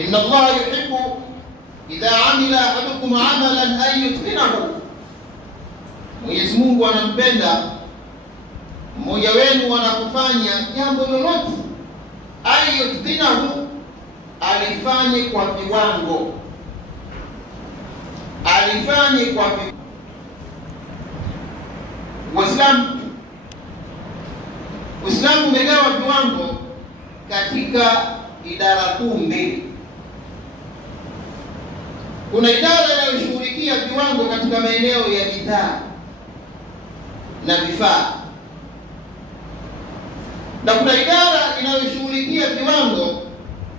inna Allah yuhibbu idha amila ahadukum amalan an yutqinahu, Mwenyezi Mungu anampenda mmoja wenu anapofanya jambo lolote an yutqinahu, alifanye kwa viwango, alifanye kwa viwango. Uislamu umegawa viwango katika idara kuu mbili. Kuna idara inayoshughulikia viwango katika maeneo ya bidhaa na vifaa, na kuna idara inayoshughulikia viwango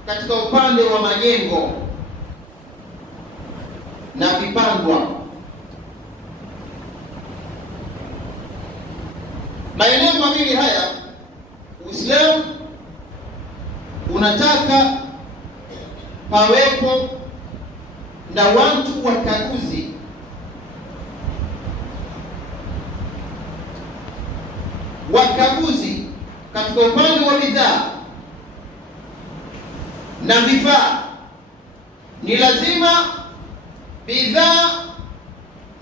katika upande wa majengo na vipandwa. Maeneo mawili haya Uislamu unataka pawepo na watu wakaguzi, katika upande wa bidhaa na vifaa. Ni lazima bidhaa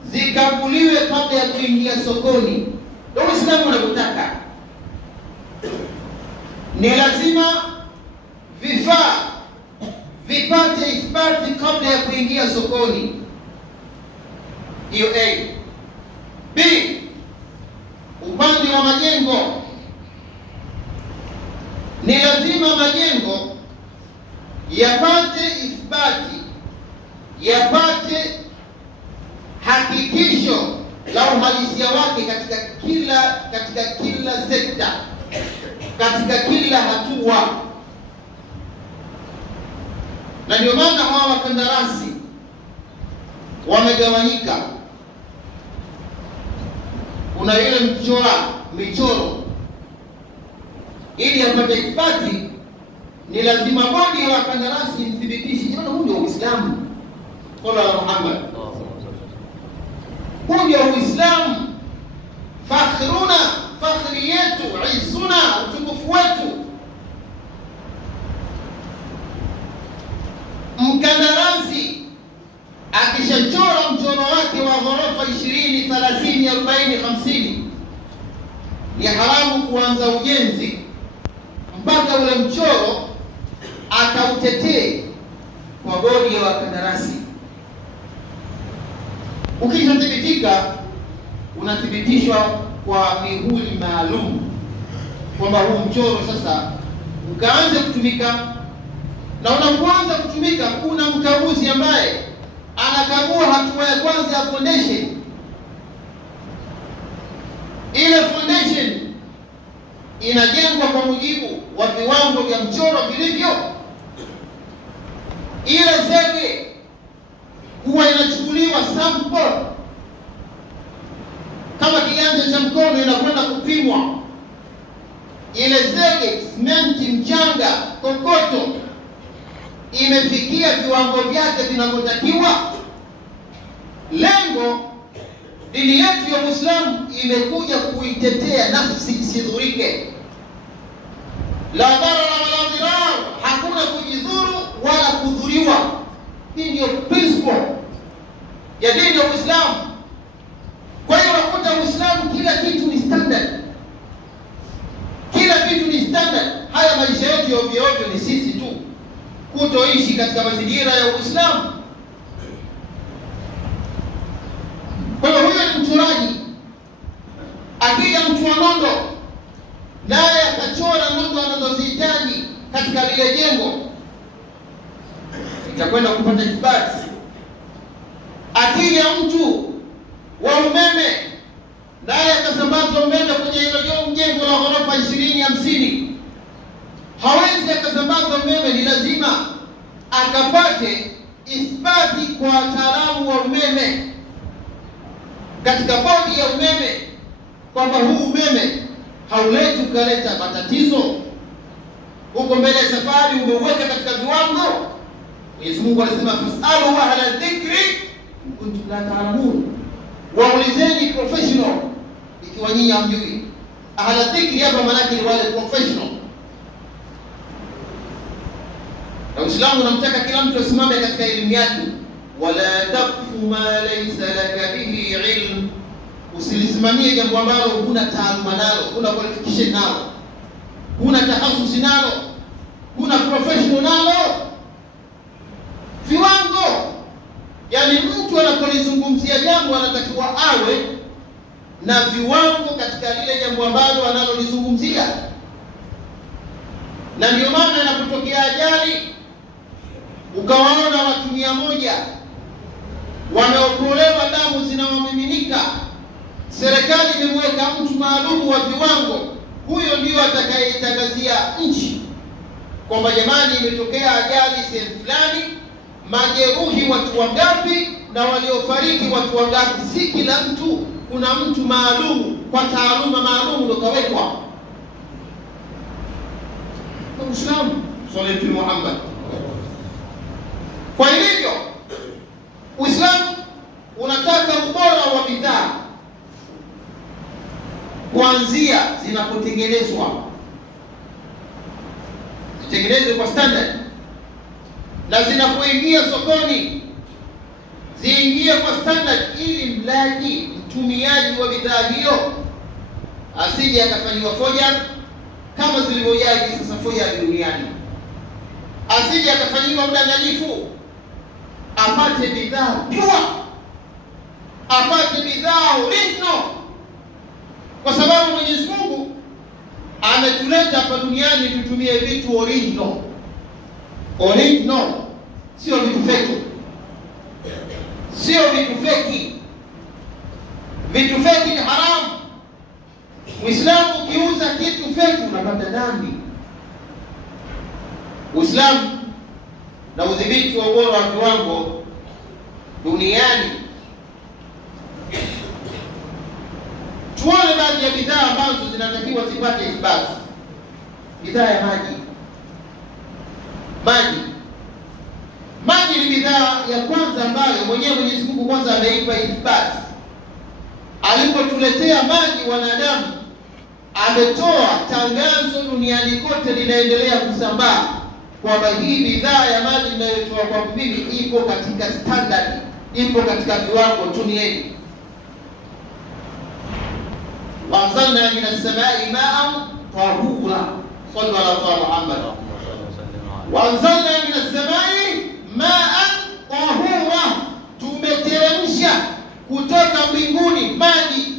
zikaguliwe kabla ya kuingia sokoni. Ndio Uislamu unataka. Ni lazima vifaa vipate ithibati kabla ya kuingia sokoni. Hiyo A. B, upande wa majengo, ni lazima majengo yapate ithibati, yapate hakikisho la uhalisia wake katika kila sekta, katika kila hatua. Na ndio maana hawa wakandarasi wamegawanyika. Kuna yule michoro, ili apate ithibati ni lazima bodi ya wakandarasi mthibitishe, jamani, huu ndio Uislamu. Qala Muhammad, huu ndio Uislamu. Fakhruna, fakhri yetu, izuna, utukufu wetu. Mkandarasi akishachora mchoro wake wa ghorofa 20, 30, 40, 50, ni haramu kuanza ujenzi mpaka ule mchoro akautetee kwa bodi ya wakandarasi. Ukishathibitika, unathibitishwa kwa mihuri maalum kwamba huu mchoro sasa ukaanza kutumika. Na unapoanza kutumika, kuna mkaguzi ambaye anakagua hatua ya kwanza ya foundation. Ile foundation inajengwa kwa mujibu wa viwango vya mchoro vilivyo. Ile zege huwa inachukuliwa sample, kama kiganja cha mkono, inakwenda kupimwa. Ile zege, simenti, mchanga, kokoto imefikia viwango vyake vinavyotakiwa. Lengo, dini yetu ya Uislamu imekuja kuitetea nafsi isidhurike. La darara wala dirar, hakuna kujidhuru wala kudhuriwa. Hii ndio principle ya dini ya Uislamu. Kwa hiyo unakuta Uislamu kila kitu ni standard. Kila kitu ni standard. Haya maisha yetu ovyo ovyo ni sisi tu kutoishi katika mazingira ya Uislamu. Kwa hiyo huyo ni mchoraji. Akija mtu wa nondo, naye akachora nondo anazozihitaji katika lile jengo, itakwenda kupata ithibati. Akija mtu wa umeme, naye akasambaza umeme kwenye hilo jengo la ghorofa 20, 50, hawezi akasambaza umeme. Ni lazima akapate ithibati kwa wataalamu wa umeme katika bodi ya umeme kwamba huu umeme hauleti ukaleta matatizo huko mbele ya safari, umeweka katika viwango. Mwenyezi Mungu anasema fasalu ahla dhikri in kuntum la ta'lamun, waulizeni professional ikiwa nyinyi hamjui. Ahla dhikri hapa maana ni wale professional. Uislamu unamtaka kila mtu asimame katika elimu yake. Wala taqfu ma laysa laka bihi ilm, usilisimamie jambo ambalo huna taaluma nalo, huna qualification nalo, huna tahasusi nalo, huna professional nalo. Viwango, yani mtu anapolizungumzia jambo anatakiwa awe na viwango katika lile jambo ambalo analolizungumzia. Na ndio maana inapotokea ajali ukawaona watu 100 wameokolewa, damu zinawamiminika, serikali imemweka mtu maalumu wa viwango, huyo ndio atakayetangazia nchi kwamba jamani, imetokea ajali sehemu fulani, majeruhi watu wangapi na waliofariki watu wangapi. Si kila mtu, kuna mtu maalumu kwa taaluma maalumu ndio kawekwa. Uislamu sallallahu Muhammad. Kwa hivyo Uislamu unataka ubora wa bidhaa kuanzia zinapotengenezwa, zitengenezwe kwa standard, na zinapoingia sokoni ziingie kwa standard, ili mlaji mtumiaji wa bidhaa hiyo asije akafanywa foja kama zilivyojaji sasa foja duniani, asije akafanywa udanganyifu, apate bidhaa pure, apate bidhaa original. Kwa sababu Mwenyezi Mungu ametuleta hapa duniani tutumie vitu original. Original, sio vitu feki. Sio vitu feki. Vitu feki ni haramu. Muislamu ukiuza kitu feki unapata dhambi. Uislamu na udhibiti wa ubora wa viwango duniani. Tuone baadhi ya bidhaa ambazo zinatakiwa zipate ithibati. Bidhaa ya maji. Maji ni bidhaa ya kwanza ambayo mwenyewe Mwenyezi Mungu kwanza ameipa ithibati. Alipotuletea maji wanadamu, ametoa tangazo duniani kote linaendelea kusambaa kwamba hii bidhaa ya maji inayotoa kwa mimi ipo katika standard, ipo katika viwango, tumieni. وأنزلنا من السماء ماء طهورا صلوا على محمد. وأنزلنا من السماء ماء طهورا, tumeteremsha kutoka mbinguni maji.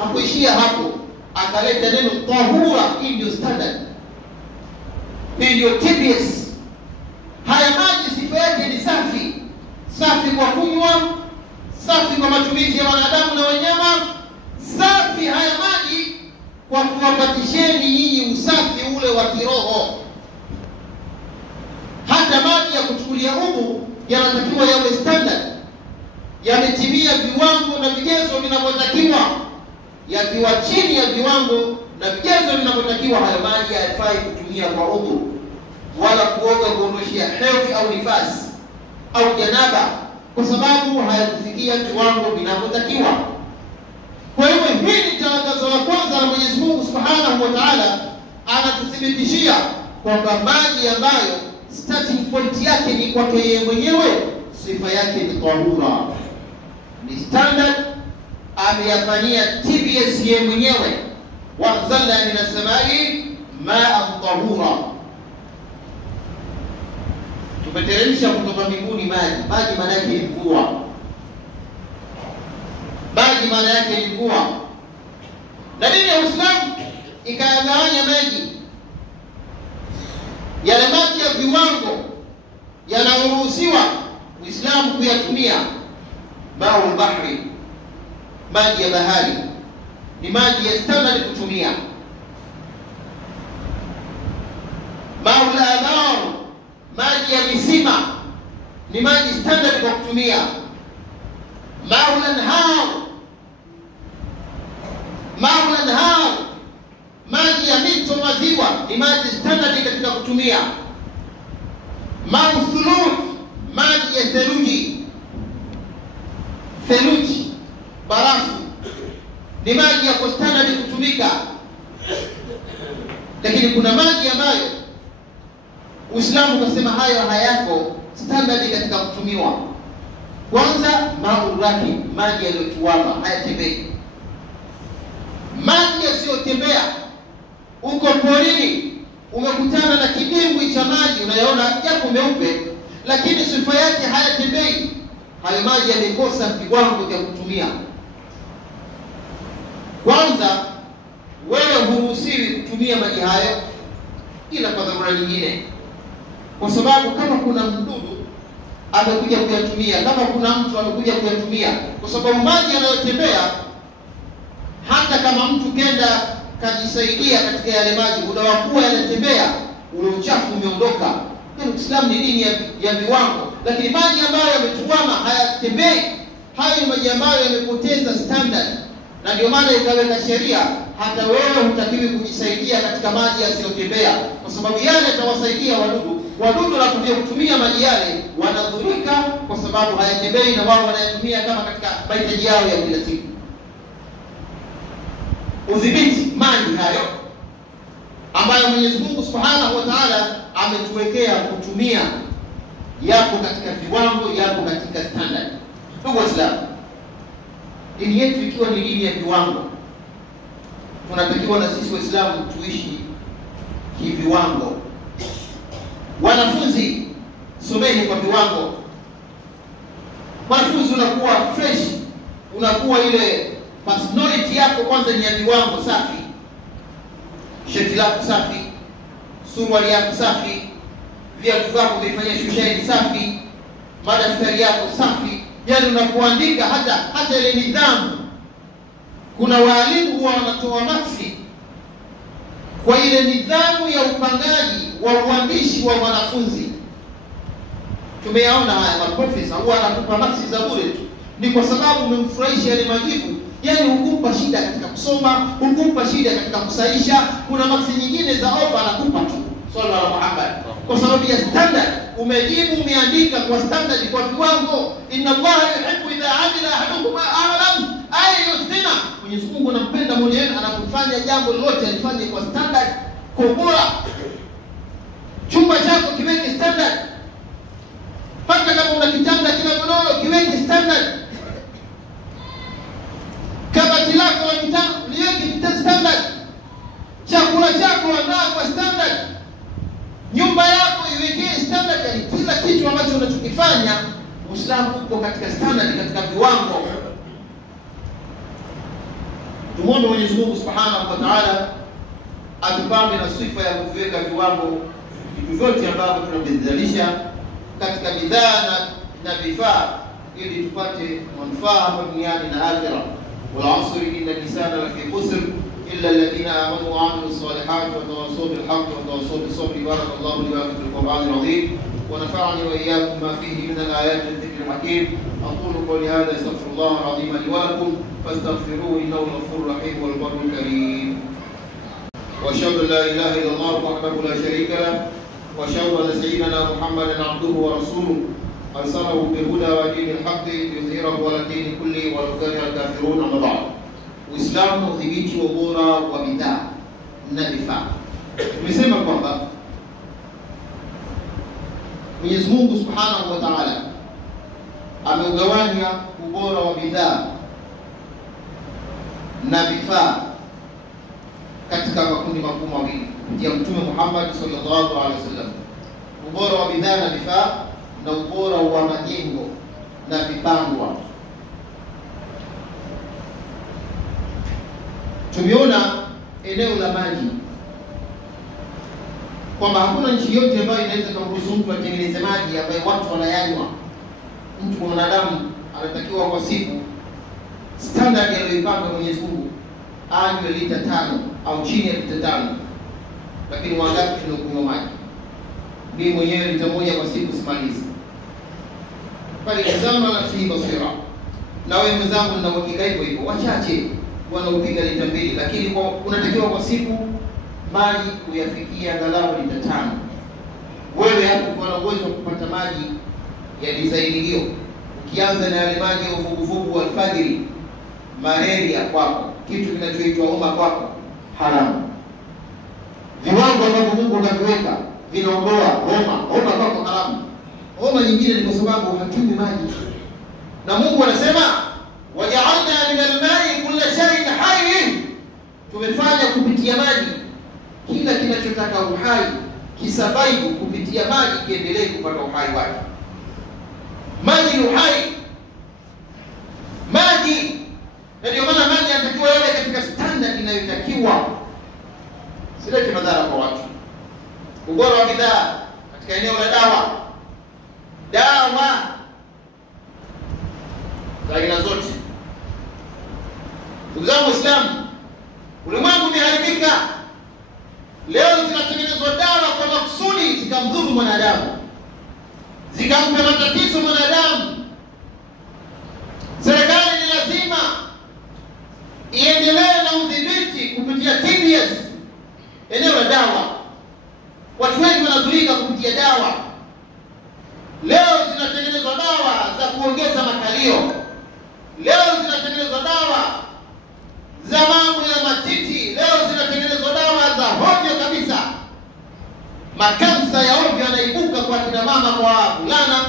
Hakuishia hapo, akaleta neno tahura. Hii ndio standard, hii ndio TBS. Haya maji sifa yake ni safi, safi kwa kunywa, safi kwa matumizi ya wanadamu na wanyama, safi haya maji kwa kuwapatisheni nyinyi usafi ule wa kiroho. Hata maji ya kuchukulia udhu yanatakiwa yawe standard, yametimia viwango na vigezo vinavyotakiwa. Yakiwa chini ya viwango na vigezo vinavyotakiwa, haya maji hayafai kutumia kwa udhu wala kuoga kuondoshia hedhi au nifasi au janaba, kwa sababu hayakufikia viwango vinavyotakiwa. Kwa hiyo hili ni tangazo la kwanza la Mwenyezi Mungu Subhanahu wa Ta'ala, anatuthibitishia kwamba maji ambayo starting point yake ni kwake yeye mwenyewe, sifa yake ni tahura, ni standard, ameyafanyia TBS yeye mwenyewe. Wanzalna minas samai ma'an tahura, tumeteremsha kutoka mbinguni maji. Maji maana yake ni mvua. Maji maana yake ni mvua. Na dini ya Uislamu ikayagawanya maji. Yale maji ya viwango yanayoruhusiwa Uislamu kuyatumia, maul bahri, maji ya bahari, ni maji ya standard kutumia. Maul anhar, maji ya visima, ni maji standard kwa kutumia. Maul anhar, maji ya mito, maziwa, ni maji standard katika kutumia. Maul thuluj, maji ya theluji, barafu, ni maji ya standard kutumika. Lakini kuna maji ambayo Uislamu ukasema hayo hayako standard katika kutumiwa. Kwanza, maji, maji yaliyotuama hayatembei. Maji yasiyotembea, uko porini umekutana na kidimbwi cha maji, unayaona yako meupe, lakini sifa yake hayatembei. Hayo maji yamekosa viwango vya kutumia. Kwanza, wewe huruhusiwi kutumia maji hayo ila kwa dharura nyingine, kwa sababu kama kuna mdudu amekuja kuyatumia, kama kuna mtu amekuja kuyatumia, kwa sababu maji yanayotembea, hata kama mtu kenda kajisaidia katika yale maji, muda wa kuwa yanatembea, ule uchafu umeondoka. Uislamu ni dini ya viwango, lakini maji ambayo yametuama hayatembei, hayo ni maji ambayo yamepoteza standard. Na ndio maana ikaweka sheria, hata wewe hutakiwi kujisaidia katika maji yasiyotembea, kwa sababu yale yatawasaidia wadudu. Wadudu wanapokuja kutumia maji yale wanadhurika, kwa sababu hayatembei na wao wanayatumia kama katika mahitaji yao ya kila siku. Udhibiti maji hayo ambayo Mwenyezi Mungu Subhanahu wa Ta'ala ametuwekea kutumia, yapo katika viwango, yapo katika standard. Ndugu Waislamu, dini yetu ikiwa ni dini ya viwango, tunatakiwa na sisi Waislamu tuishi kiviwango. Wanafunzi, someni kwa viwango. Wanafunzi unakuwa fresh, unakuwa ile personality yako kwanza ni ya viwango safi. Shati lako safi, suruali yako safi, viatu vyako vimefanya shusheni safi, madaftari yako safi. Yaani unapoandika hata ile nidhamu. Kuna walimu huwa wanatoa maksi kwa ile nidhamu ya upangaji wa uandishi wa wanafunzi. Tumeyaona haya, maprofesa huwa anakupa maksi za bure tu, ni kwa sababu umemfurahisha yale majibu. Yaani hukumpa shida katika kusoma, hukumpa shida katika kusahisha. Kuna maksi nyingine za ofa anakupa tu, swalla ala Muhammad, kwa sababu ya standard. Umejibu, umeandika kwa standard, kwa viwango. Inna Allaha yuhibbu idha amila ahadukum amalan ayutina. Mwenyezi Mungu anampenda mmoja wenu anapofanya jambo lolote alifanye kwa standard, kwa ubora. Chumba chako kiweke standard. Hata kama una kitanda kila godoro kiweke standard. Kabati lako la kitanda liweke standard. Chakula chako andaa kwa standard. Nyumba yako iwekee standard. Yani kila kitu ambacho unachokifanya Uislamu uko katika standard, katika viwango. Tumuombe Mwenyezi Mungu Subhanahu wa Ta'ala atupambe na sifa ya kuweka viwango vitu vyote ambavyo tunavizalisha katika bidhaa na vifaa, ili tupate manufaa hapa duniani na akhera. Wal 'asri inna al-insana lafi khusr illa alladhina amanu wa 'amilus salihati wa tawassaw bil haqqi wa tawassaw bis sabri. Barakallahu li wa lakum fil Qur'anil 'azim wa nafa'ani wa iyyakum ma fihi min al-ayati wadh-dhikril hakim. أقول قولي هذا استغفر الله العظيم لي ولكم فاستغفروه إنه الغفور الرحيم والبر الكريم. وأشهد أن لا إله إلا الله وحده لا شريك له وأشهد أن سيدنا محمدا عبده ورسوله أرسله بالهدى ودين الحق ليظهره على الدين كله ولو كره الكافرون. أما بعد. Uislamu udhibiti wa ubora wa bidhaa na vifaa. Tumesema kwamba Mwenyezi Mungu Subhanahu wa Ta'ala ameugawanya ubora wa bidhaa na vifaa katika makundi makuu mawili ya Mtume Muhammad sallallahu alaihi wasallam: ubora wa bidhaa na vifaa na ubora wa majengo na vipangwa. Tumeona eneo la maji kwamba hakuna nchi yote ambayo inaweza kumruhusu mtu atengeneze maji ambayo watu wanayanywa. Mtu mwanadamu anatakiwa kwa siku standard aliyopanga Mwenyezi Mungu anywe lita 5 au chini ya lita 5. Lakini wangapi tunakunywa maji? Mimi mwenyewe lita 1 kwa siku simalizi. Bali kizama la si basira. Na wewe mwenzangu na uhakika hivyo hivyo. Wachache wanaopiga lita 2, lakini kwa unatakiwa kwa siku maji kuyafikia angalau lita 5. Wewe hapo kwa uwezo wa kupata maji ya design hiyo, ukianza na yale maji ya uvuguvugu wa alfajiri, malaria kwako, kitu kinachoitwa homa kwako, haramu. Viwango ambavyo Mungu kaviweka vinaondoa homa kwa haramu. Homa nyingine ni kwa sababu hatumi maji. Na Mungu anasema waja'alna min al-ma'i kulla shay'in hayy, tumefanya kupitia maji kila kinachotaka uhai kisurvive kupitia maji, kiendelee kupata uhai wake. Maji ni uhai, maji. Na ndio maana maji yanatakiwa yawe katika standard inayotakiwa, silete madhara kwa watu. Ubora wa bidhaa katika eneo la dawa za aina zote. Ndugu zangu Waislamu, ulimwengu umeharibika. Leo zinatengenezwa dawa kwa makusudi zikamdhuru mwanadamu, zikampa matatizo mwanadamu. Serikali ni lazima iendelee na udhibiti kupitia TBS, eneo la dawa. Watu wengi wanadhurika kupitia dawa. Leo zinatengenezwa dawa za kuongeza makalio. Leo zinatengenezwa dawa za mambo ya matiti. Leo zinatengenezwa dawa za hovyo kabisa. Makansa ya hovyo yanaibuka kwa kina mama, kwa wavulana,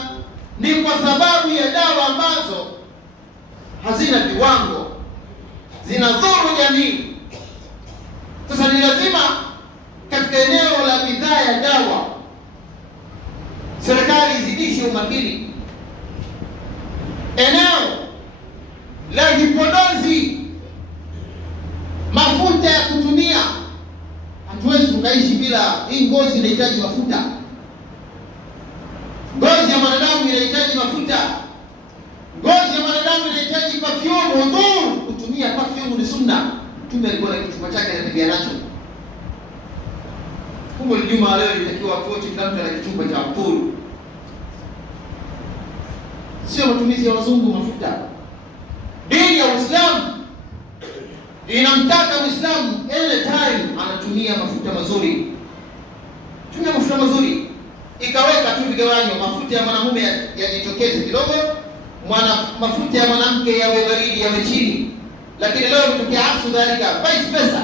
ni kwa sababu ya dawa ambazo hazina viwango, zinadhuru jamii. Sasa ni lazima katika eneo la bidhaa ya dawa serikali izidishe umakini. Eneo la vipodozi, mafuta ya kutumia, hatuwezi tukaishi bila. Hii ngozi inahitaji mafuta. Ngozi ya mwanadamu inahitaji mafuta. Ngozi ya mwanadamu inahitaji perfume. Udhuru kutumia perfume ni sunna. Mtume alikuwa na kichupa chake anatembea nacho. Kumbe Ijumaa leo ilitakiwa watu wote, kila mtu ana kichupa cha udhuru. Sio matumizi ya wazungu mafuta. Dini ya Uislamu inamtaka Muislamu anytime anatumia mafuta mazuri. Tumia mafuta mazuri. Ikaweka tu vigawanyo, mafuta ya mwanamume yajitokeze kidogo, mafuta ya mwanamke yawe baridi, yawe chini. Lakini leo kutokea asu dhalika vice versa.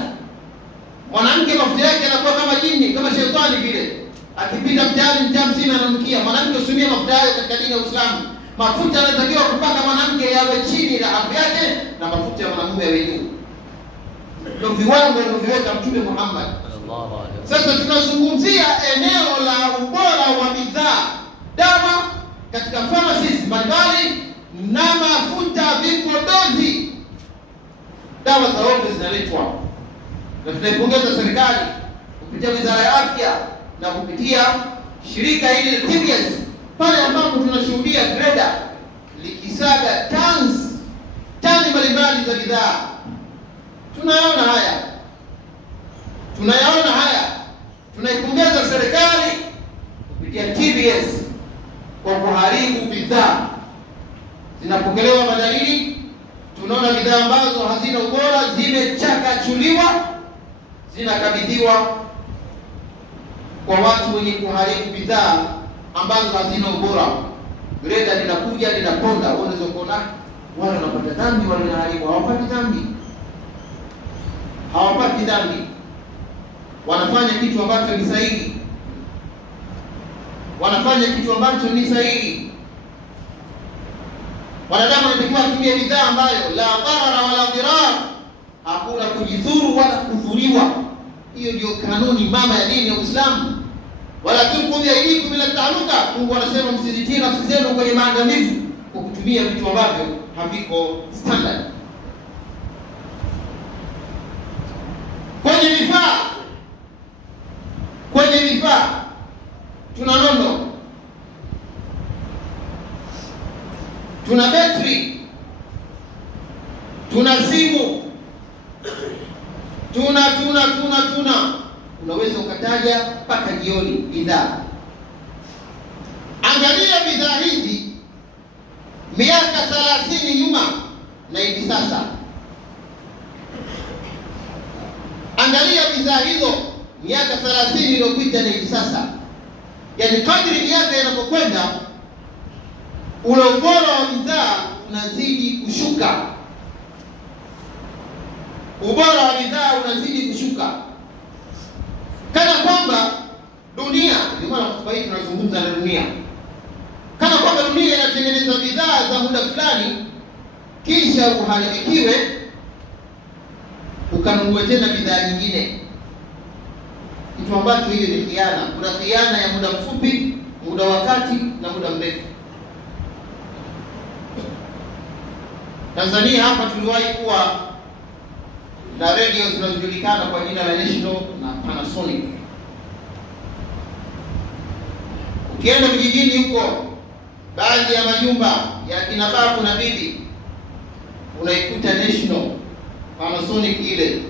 Mwanamke mafuta yake yanakuwa kama jini, kama shetani vile. Akipita mtaani mtaa mzima ananukia. Mwanamke usitumie mafuta hayo katika dini ya Uislamu. Mafuta yanatakiwa kupaka mwanamke yawe chini na afya yake, na mafuta ya mwanamume yawe juu. Ndio viwango alivyoviweka Mtume Muhammad. Sasa tunazungumzia eneo la ubora wa bidhaa dawa katika pharmacies mbalimbali na mafuta vipodozi. Dawa za ovyo zinaletwa, na tunaipongeza serikali kupitia Wizara ya Afya na kupitia shirika hili la TBS, pale ambapo tunashuhudia greda likisaga tani mbalimbali za bidhaa. Tunayaona haya. Tunaipongeza serikali kupitia TBS kwa kuharibu bidhaa. Zinapokelewa madalili, tunaona bidhaa ambazo hazina ubora zimechakachuliwa, zinakabidhiwa kwa watu wenye kuharibu bidhaa ambazo hazina ubora. Greda linakuja linaponda, unaweza kuona wale wanapata dhambi, wale wanaharibu. Hawapati dhambi. Wanafanya kitu ambacho ni sahihi. Wanadamu wanatakiwa kutumia bidhaa ambayo la dharara wala dhirar, hakuna kujidhuru wala kudhuriwa. Hiyo ndio kanuni mama ya dini ya Uislamu. Wala tulqu bi aydikum ila ta'aluka. Mungu anasema msizitie nafsi zenu kwenye maangamivu kwa kutumia vitu ambavyo haviko standard. Kwenye vifaa tuna nondo, tuna betri, tuna simu, tuna unaweza ukataja mpaka jioni bidhaa. Angalia bidhaa hizi miaka 30 nyuma na hivi sasa. Angalia bidhaa hizo miaka 30 iliyopita na hivi sasa. Yaani kadri miaka inapokwenda, ule ubora wa bidhaa unazidi kushuka. Kana kwamba dunia dunia, kana kwamba dunia inatengeneza bidhaa za muda fulani kisha uharibikiwe ukanunue tena bidhaa nyingine, kitu ambacho hiyo ni khiana. Kuna khiana ya muda mfupi, muda wa kati na muda mrefu. Tanzania hapa tuliwahi kuwa na radio zinazojulikana kwa jina la National na Panasonic. Ukienda vijijini huko, baadhi ya majumba ya kina babu na bibi unaikuta National, Panasonic ile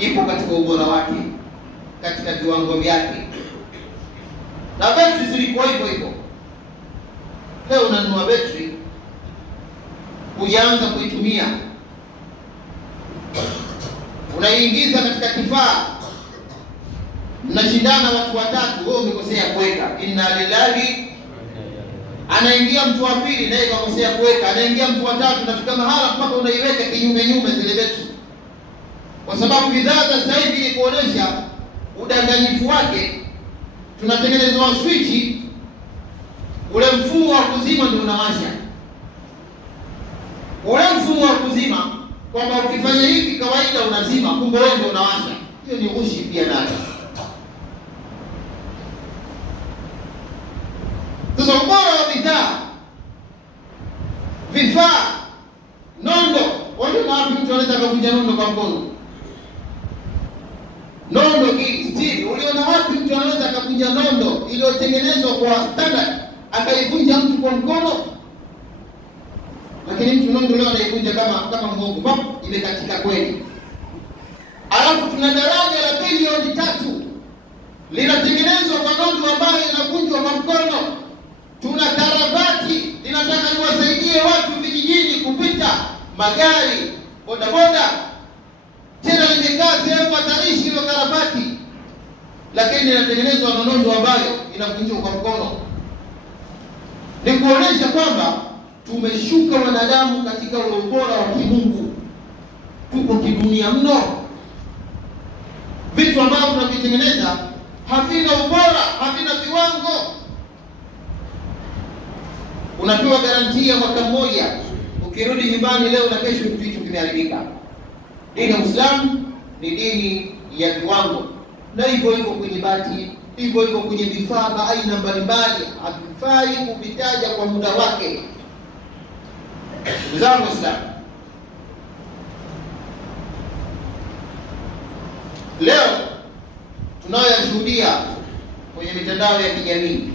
ipo katika ubora wake, katika viwango vyake, na betri zilikuwa hivyo hivyo. Leo unanunua betri, hujaanza kuitumia, unaiingiza katika kifaa, mnashindana watu watatu, wewe umekosea kuweka, inna lillahi. Anaingia mtu wa pili, naye kakosea kuweka, anaingia mtu wa tatu, nafika mahala mpaka unaiweka kinyume nyume zile betri, kwa sababu bidhaa za sasa hivi ni kuonesha udanganyifu wake. Tunatengenezwa switch, ule mfumo wa kuzima ndio unawasha. Ule mfumo wa kuzima kwamba ukifanya hivi kawaida unazima, kumbe wewe ndio unawasha. Hiyo ni ushi pia nayo. Sasa ubora wa bidhaa, vifaa, nondo, wale na wapi mtu anaweza kuvunja nondo kwa mkono? Nondo steel, uliona wapi mtu anaweza kuvunja nondo iliyotengenezwa kwa standard akaivunja mtu kwa mkono? Lakini mtu nondo leo anaivunja kama mgongo, imekatika kweli. Alafu tuna daraja la bilioni 3 linatengenezwa kwa nondo ambayo inavunjwa kwa mkono. Tuna karabati linataka niwasaidie watu vijijini kupita magari, bodaboda, tena limekaa sehemu hatarishi hilo karabati, lakini inatengenezwa na nondo ambayo inavunjwa kwa mkono. Ni kuonesha kwamba tumeshuka wanadamu katika ule ubora wa kimungu. Tuko kidunia mno. Vitu ambavyo tunavitengeneza havina ubora, havina viwango. Unapewa garantia mwaka mmoja, ukirudi nyumbani leo na kesho kitu hicho kimeharibika. Dini ya Uislamu ni dini ya viwango, na hivyo hivyo kwenye bati, hivyo hivyo kwenye vifaa vya aina mbalimbali, havifai kuvitaja kwa muda wake. Ndugu zangu Waislamu, leo tunayoyashuhudia kwenye mitandao ya kijamii,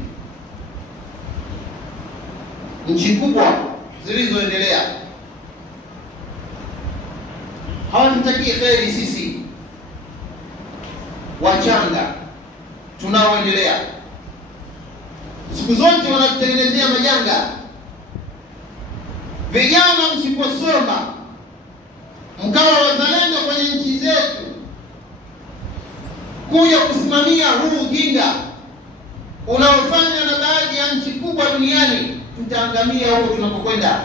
nchi kubwa zilizoendelea hawatutakie kheri sisi wachanga tunaoendelea. Siku zote wanatutengenezea majanga. Vijana msiposoma mkawa wazalendo kwenye nchi zetu, kuja kusimamia huu ujinga unaofanywa na baadhi ya nchi kubwa duniani, tutaangamia huko tunapokwenda.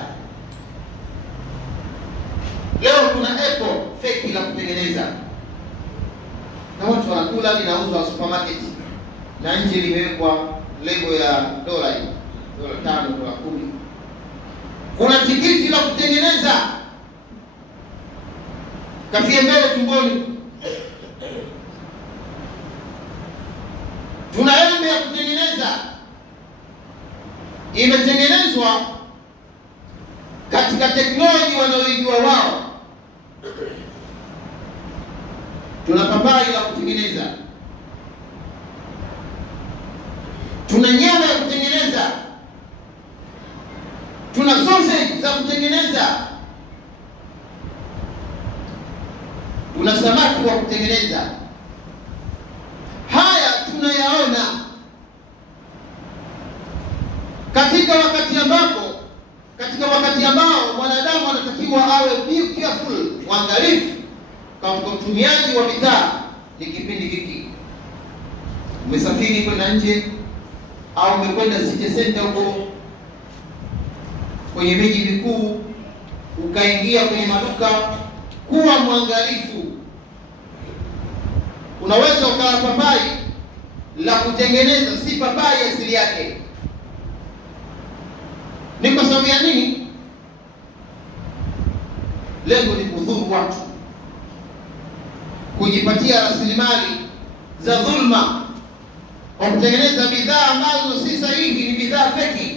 Leo kuna Apple fake la kutengeneza, na watu wanakula, linauzwa supermarket na nje limewekwa lebo ya dola $5, $10. Kuna tikiti la kutengeneza, kafia mbele tumboni. Tuna embe ya kutengeneza, imetengenezwa katika teknolojia wanaoijua wao. Tuna papai la kutengeneza, tuna nyama ya kutengeneza, tuna sausage za kutengeneza, tuna samaki wa kutengeneza. Haya tunayaona katika wakati ambao mwanadamu anatakiwa awe careful, mwangalifu katika utumiaji wa bidhaa. Ni kipindi hiki umesafiri kwenda nje au umekwenda city center huko kwenye miji mikuu, ukaingia kwenye maduka, kuwa mwangalifu. Unaweza ukawa papai la kutengeneza, si papai asili yake. Ni kwa sababu ya nini? Lengo ni kudhuru watu, kujipatia rasilimali za dhulma, kwa kutengeneza bidhaa ambazo si sahihi, ni bidhaa feki.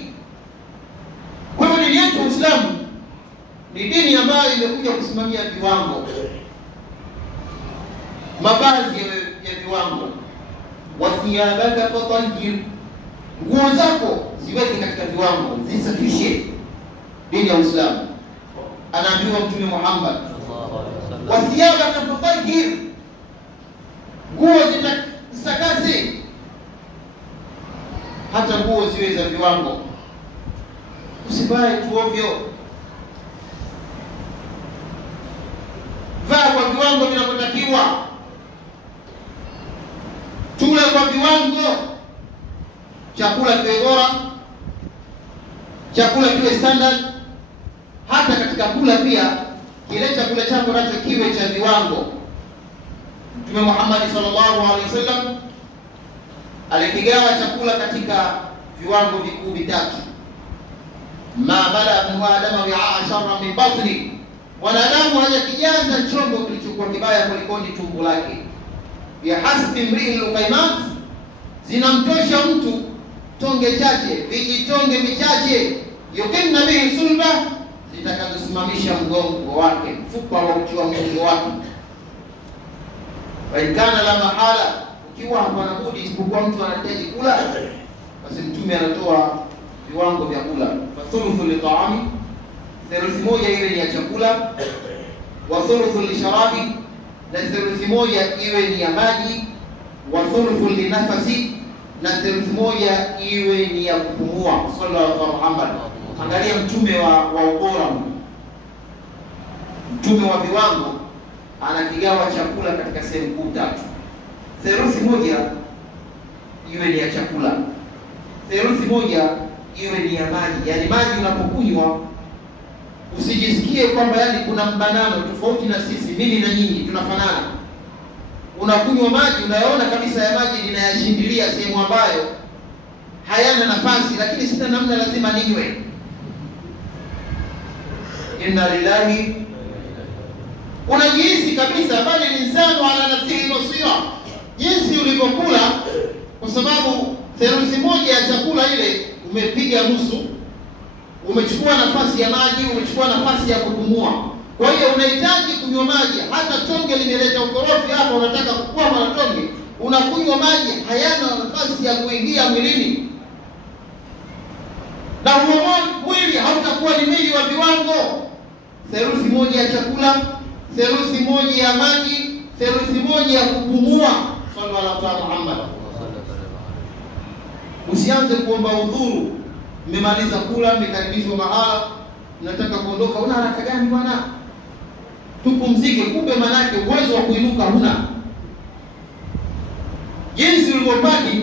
Kwa hiyo dini yetu Uislamu ni dini ambayo imekuja kusimamia viwango, mavazi ya viwango. Wathiyabaka fatahhir, nguo zako ziweke katika viwango, zisafishe. Dini ya Uislamu anaambiwa Mtume Muhammad, wathiyabaka fatahhir, nguo zitakase, hata nguo ziwe za viwango. Usivae tu ovyo, vaa kwa viwango vinavyotakiwa, tule kwa viwango, chakula kiwe bora, chakula kiwe standard. Hata katika kula pia, kile chakula chako nacho kiwe cha viwango. Mtume Muhammad sallallahu alaihi wasallam alikigawa chakula katika viwango vikuu vitatu. Ma bala ibn Adam wi'a sharra min batni, wanadamu hajakijaza chombo kilichokuwa kibaya kulikoni tumbo lake. Ya hasbi mri'il luqaymat, zinamtosha mtu tonge chache, vijitonge vichache, yuqimna bihi sulba, zitakazosimamisha mgongo wake, mfupa wa uti wa mgongo wake. Waikana la mahala, ukiwa hapana budi isipokuwa mtu anahitaji kula, basi Mtume anatoa viwango vya kula. Fathuluthu li ta'ami, thuluthi moja iwe ni ya chakula, wa thuluthu li sharabi, na thuluthi moja iwe ni ya maji, wa thuluthu li nafasi, na thuluthi moja iwe ni ya kupumua. Sallallahu alaihi Muhammad. Angalia Mtume wa ubora, Mtume wa viwango, anakigawa chakula katika sehemu kuu tatu. Thuluthi moja iwe ni ya chakula, thuluthi moja iwe ni ya maji. Yani maji unapokunywa usijisikie kwamba yani kuna mbanano tofauti na sisi, mimi na nyinyi tunafanana. Unakunywa maji unayaona kabisa ya maji linayashindilia sehemu ambayo hayana nafasi, lakini sina namna, lazima ninywe. Inna lillahi, unajihisi kabisa bali insanu ala nafsihi basira, jinsi ulivyokula, kwa sababu theluthi moja ya chakula ile umepiga nusu, umechukua nafasi ya maji, umechukua nafasi ya kupumua. Kwa hiyo unahitaji kunywa maji, hata tonge limeleta ukorofi hapa, unataka kukua mara tonge, unakunywa maji, hayana nafasi ya kuingia mwilini, na huo mwili hautakuwa ni mwili wa viwango. Theluthi moja ya chakula, theluthi moja ya maji, theluthi moja ya kupumua. Sallallahu alaihi Muhammad. Usianze kuomba udhuru, mmemaliza kula, mmekaribishwa mahala, unataka kuondoka, una haraka gani bwana? Tupumzike. Kumbe manake uwezo wa kuinuka huna. Jinsi ulivyopaki,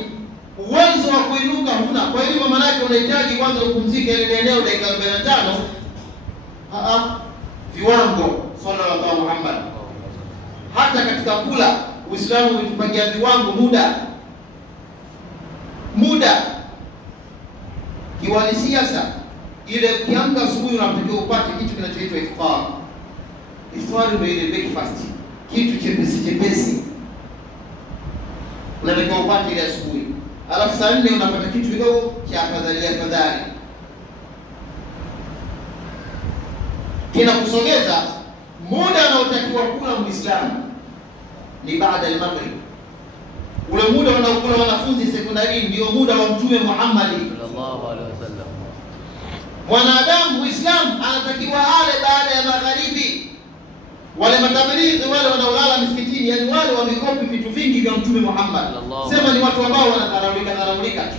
uwezo wa kuinuka huna. Kwa hiyo manake unahitaji kwanza kupumzika ile eneo dakika 45. Viwango. Sallallahu alaihi Muhammad. Hata katika kula Uislamu umetupangia viwango, muda. Kiwalisia sasa, ile kiamka asubuhi unatakiwa upate kitu kinachoitwa iftar. Iftar ndio ile breakfast, kitu chepesi unatakiwa upate ile asubuhi. Alafu saa 4 unapata kitu kidogo cha afadhali. Kinakusogeza muda unaotakiwa kula Muislamu ni baada ya maghrib. Ule muda wanaokula wanafunzi sekondari ndio muda wa Mtume Muhammad sallallahu alaihi wasallam. Mwanadamu Muislamu anatakiwa ale baada ya magharibi. Wale matablighi wale wanaolala misikitini, yani wale wamekopi vitu vingi vya Mtume Muhammad, sema ni watu ambao wanadharaulika tu.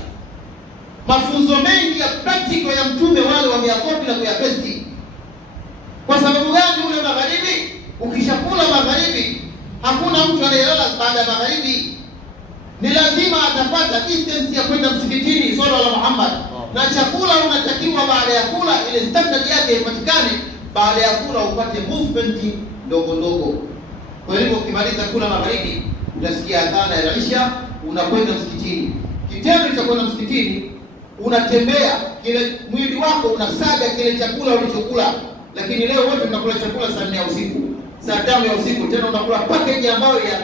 Mafunzo mengi ya practical ya Mtume wale wameyakopi na kuyapesti. Kwa sababu gani? Ule magharibi, ukishakula magharibi, hakuna mtu anayelala baada ya magharibi. Ni lazima atapata distance ya kwenda msikitini. Sallallahu alaihi Muhammad. Na chakula unatakiwa baada ya kula, ile standard yake ipatikane. Baada ya kula upate movement ndogo. Kwa hivyo ukimaliza kula magharibi unasikia adhana ya Isha, unakwenda msikitini. Kitendo cha kwenda msikitini, unatembea, kile mwili wako unasaga kile chakula ulichokula. Lakini leo wote tunakula chakula saa 4 ya usiku, saa 5 ya usiku, tena unakula package ambayo ya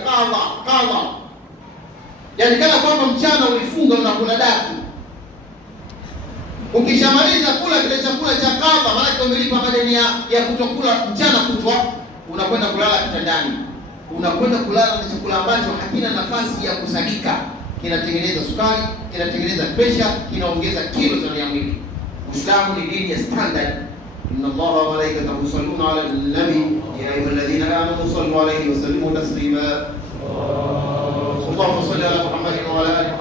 kala. Yaani kana kwamba mchana ulifunga unakula daku. Ukishamaliza kula kile chakula cha kala, maana umelipa madeni ya kutokula mchana kutwa, unakwenda kulala kitandani. Unakwenda kulala na chakula ambacho hakina nafasi ya kusadika. Kinatengeneza sukari, kinatengeneza pressure, kinaongeza kilo za mwili. Uislamu ni dini ya standard. Inna Allaha wa malaikatahu yusalluna ala an-nabi ya ayyuhalladhina amanu sallu alayhi wa sallimu taslima. Allahumma salli ala Muhammadin wa ala alihi